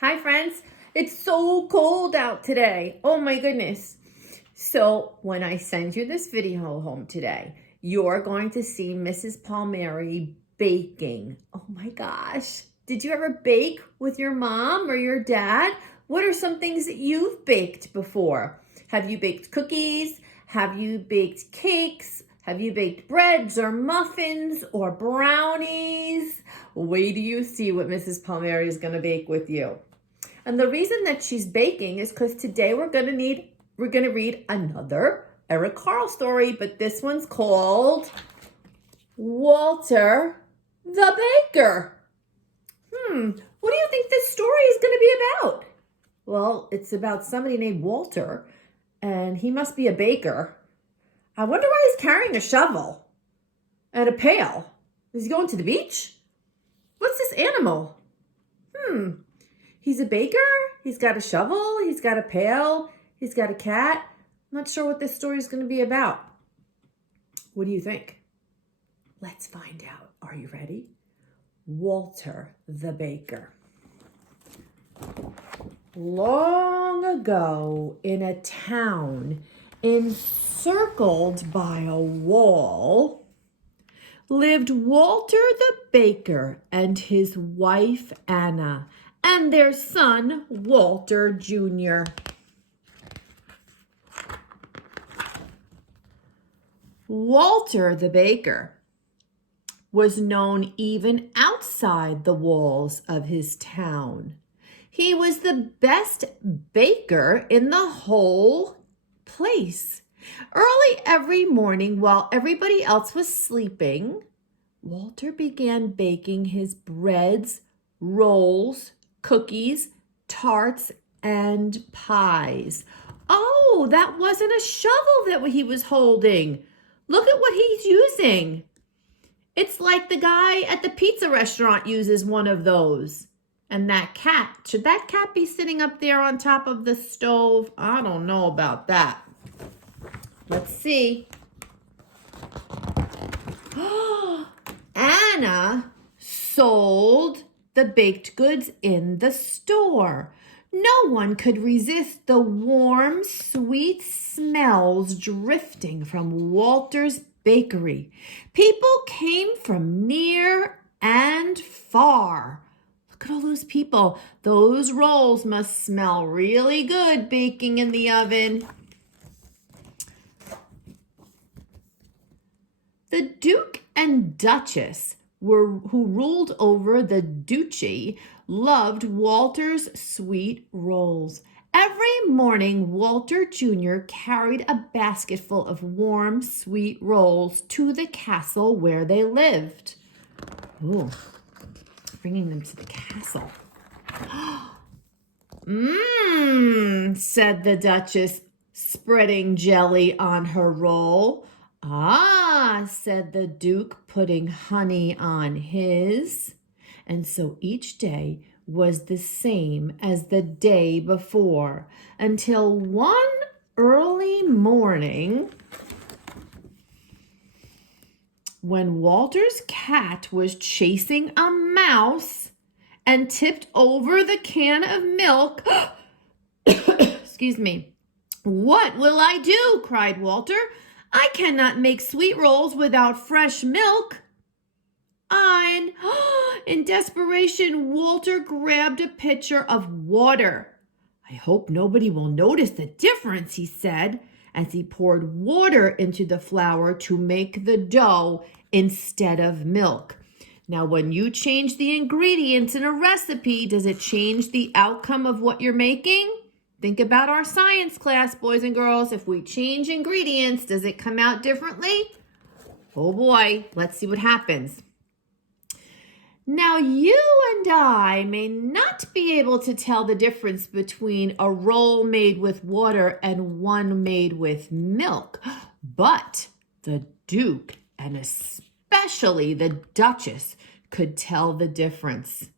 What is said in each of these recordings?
Hi, friends. It's so cold out today. Oh my goodness. So when I send you this video home today, you're going to see Mrs. Palmieri baking. Oh my gosh. Did you ever bake with your mom or your dad? What are some things that you've baked before? Have you baked cookies? Have you baked cakes? Have you baked breads or muffins or brownies? Wait till you see what Mrs. Palmieri is going to bake with you. And the reason that she's baking is because today we're going to read another Eric Carle story, but this one's called Walter the Baker. What do you think this story is going to be about? Well, it's about somebody named Walter, and he must be a baker. I wonder why he's carrying a shovel and a pail. Is he going to the beach? What's this animal? He's a baker. He's got a shovel. He's got a pail. He's got a cat. I'm not sure what this story is going to be about. What do you think? Let's find out. Are you ready? Walter the Baker. Long ago, in a town encircled by a wall, lived Walter the Baker and his wife Anna and their son Walter Jr. Walter the Baker was known even outside the walls of his town. He was the best baker in the whole place. Early every morning, while everybody else was sleeping, Walter began baking his breads, rolls, cookies, tarts, and pies. Oh, that wasn't a shovel that he was holding. Look at what he's using. It's like the guy at the pizza restaurant uses one of those. And that cat, should that cat be sitting up there on top of the stove? I don't know about that. Let's see. Anna sold the baked goods in the store. No one could resist the warm, sweet smells drifting from Walter's bakery. People came from near and far. Look at all those people. Those rolls must smell really good baking in the oven. The Duke and Duchess, who ruled over the duchy, loved Walter's sweet rolls. Every morning, Walter Jr. carried a basketful of warm, sweet rolls to the castle where they lived. Ooh, bringing them to the castle. Said the Duchess, spreading jelly on her roll. Ah, said the Duke, putting honey on his. And so each day was the same as the day before, until one early morning, when Walter's cat was chasing a mouse and tipped over the can of milk. Excuse me. What will I do? Cried Walter. I cannot make sweet rolls without fresh milk. And in desperation, Walter grabbed a pitcher of water. I hope nobody will notice the difference, he said, as he poured water into the flour to make the dough instead of milk. Now, when you change the ingredients in a recipe, does it change the outcome of what you're making? Think about our science class, boys and girls. If we change ingredients, does it come out differently? Oh boy, let's see what happens. Now, you and I may not be able to tell the difference between a roll made with water and one made with milk, but the Duke and especially the Duchess could tell the difference.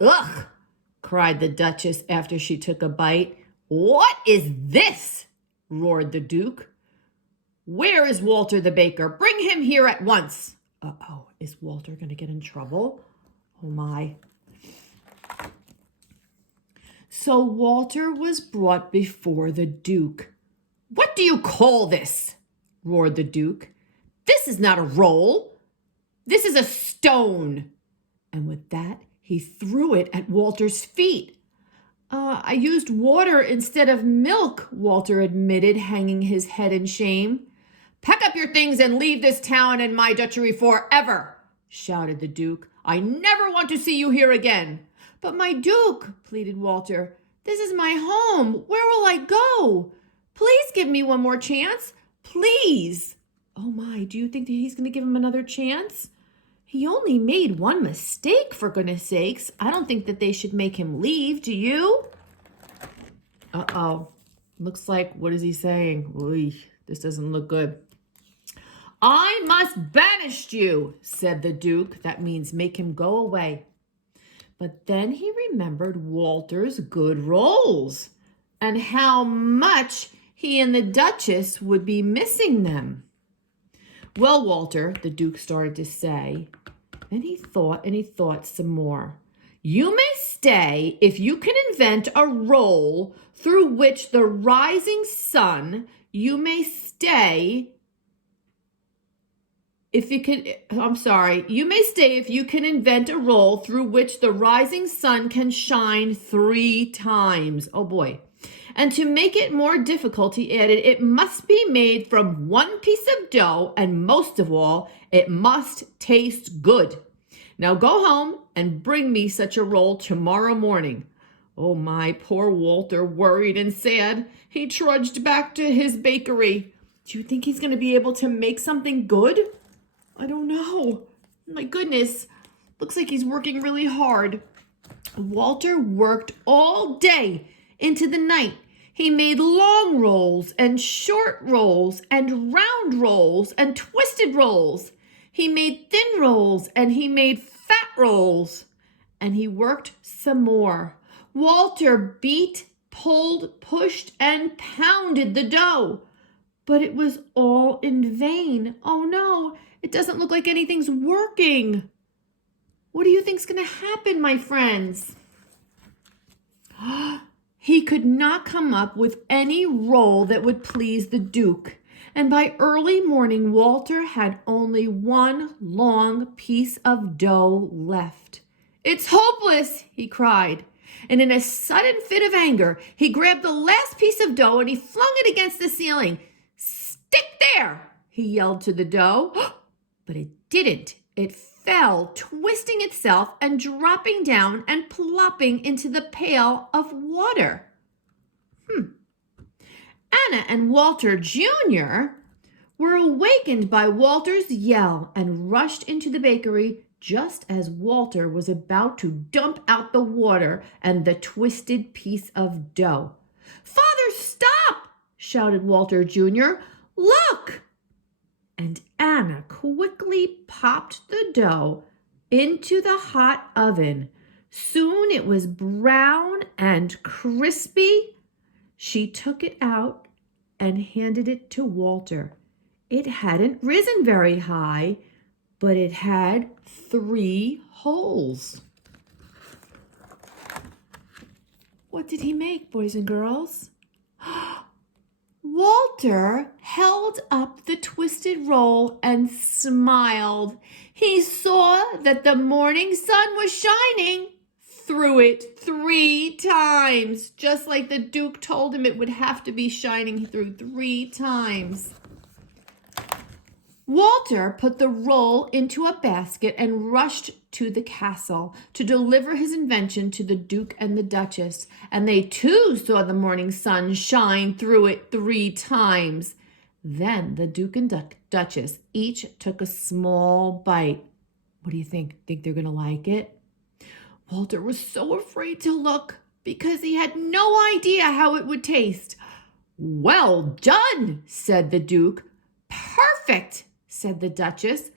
Ugh, cried the Duchess after she took a bite. What is this? Roared the Duke. Where is Walter the Baker? Bring him here at once. Uh-oh, is Walter going to get in trouble? Oh my. So Walter was brought before the Duke. "What do you call this?" roared the Duke. "This is not a roll. This is a stone." And with that, he threw it at Walter's feet. I used water instead of milk," Walter admitted, hanging his head in shame. "Pack up your things and leave this town and my duchy forever," shouted the Duke. "I never want to see you here again." "But my Duke," pleaded Walter, "this is my home. Where will I go? Please give me one more chance. Please." Oh my, do you think that he's going to give him another chance? He only made one mistake, for goodness sakes. I don't think that they should make him leave, do you? Uh-oh. Looks like, what is he saying? Oy, this doesn't look good. "I must banish you," said the Duke. That means make him go away. But then he remembered Walter's good rolls and how much he and the Duchess would be missing them. "Well, Walter," the Duke started to say. Then he thought some more. "You may stay if you can invent a roll through which the rising sun, you may stay if you can invent a roll through which the rising sun can shine 3 times. Oh boy. And to make it more difficult, he added, it must be made from 1 piece of dough, and most of all, it must taste good. Now go home and bring me such a roll tomorrow morning." Oh my, poor Walter, worried and sad. He trudged back to his bakery. Do you think he's going to be able to make something good? I don't know. My goodness, looks like he's working really hard. Walter worked all day into the night. He made long rolls and short rolls and round rolls and twisted rolls. He made thin rolls and he made fat rolls. And he worked some more. Walter beat, pulled, pushed, and pounded the dough. But it was all in vain. Oh no, it doesn't look like anything's working. What do you think's going to happen, my friends? He could not come up with any roll that would please the Duke. And by early morning, Walter had only one long piece of dough left. "It's hopeless," he cried. And in a sudden fit of anger, he grabbed the last piece of dough and he flung it against the ceiling. "Stick there," he yelled to the dough. But it didn't. It fell, twisting itself and dropping down and plopping into the pail of water. Anna and Walter Jr. were awakened by Walter's yell and rushed into the bakery just as Walter was about to dump out the water and the twisted piece of dough. "Father, stop!" shouted Walter Jr. "Look!" And Anna quickly popped the dough into the hot oven. Soon it was brown and crispy. She took it out and handed it to Walter. It hadn't risen very high, but it had 3 holes. What did he make, boys and girls? Walter held up the twisted roll and smiled. He saw that the morning sun was shining through it 3 times, just like the Duke told him it would have to be shining through 3 times. Walter put the roll into a basket and rushed to the castle to deliver his invention to the Duke and the Duchess, and they too saw the morning sun shine through it 3 times. Then the Duke and Duchess each took a small bite. What do you think? Think they're going to like it? Walter was so afraid to look because he had no idea how it would taste. "Well done," said the Duke. "Perfect," said the Duchess.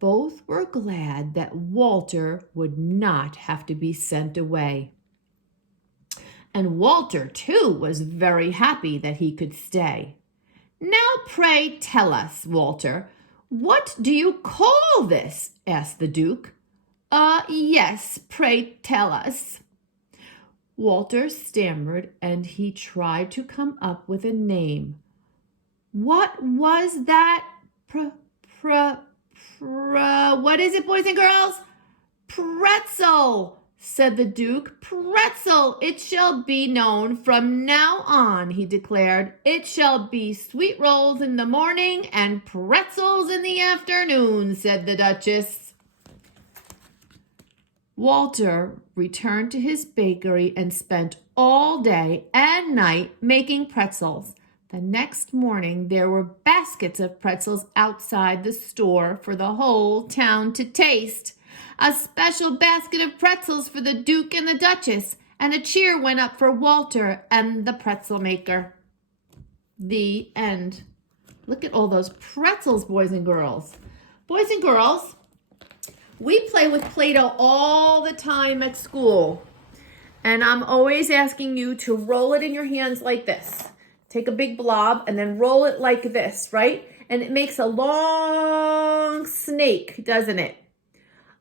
Both were glad that Walter would not have to be sent away. And Walter, too, was very happy that he could stay. "Now, pray tell us, Walter, what do you call this?" asked the Duke. Yes, pray tell us." Walter stammered and he tried to come up with a name. What was that? What is it, boys and girls? Pretzel, said the Duke. Pretzel, it shall be known from now on, he declared. It shall be sweet rolls in the morning and pretzels in the afternoon, said the Duchess. Walter returned to his bakery and spent all day and night making pretzels. The next morning, there were baskets of pretzels outside the store for the whole town to taste. A special basket of pretzels for the Duke and the Duchess, and a cheer went up for Walter and the pretzel maker. The end. Look at all those pretzels, boys and girls. Boys and girls, we play with Play-Doh all the time at school. And I'm always asking you to roll it in your hands like this. Take a big blob and then roll it like this, right? And it makes a long snake, doesn't it?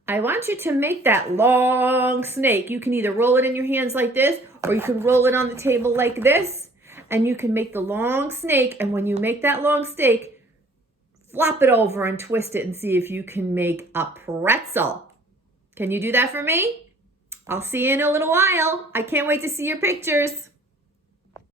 I want you to make that long snake. You can either roll it in your hands like this, or you can roll it on the table like this, and you can make the long snake. And when you make that long snake, flop it over and twist it and see if you can make a pretzel. Can you do that for me? I'll see you in a little while. I can't wait to see your pictures.